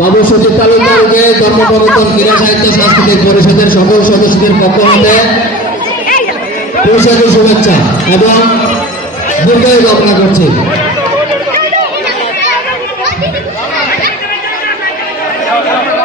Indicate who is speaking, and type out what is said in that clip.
Speaker 1: বাবু সচিব তালুকদারকে ধর্ম প্রবর্তন ক্রীড়া সাহিত্য সাংস্কৃতিক পরিষদের সকল সদস্যদের পক্ষ হতে পরিষদের শুভেচ্ছা এবং দীর্ঘায়ু কামনা করছি। Thank you.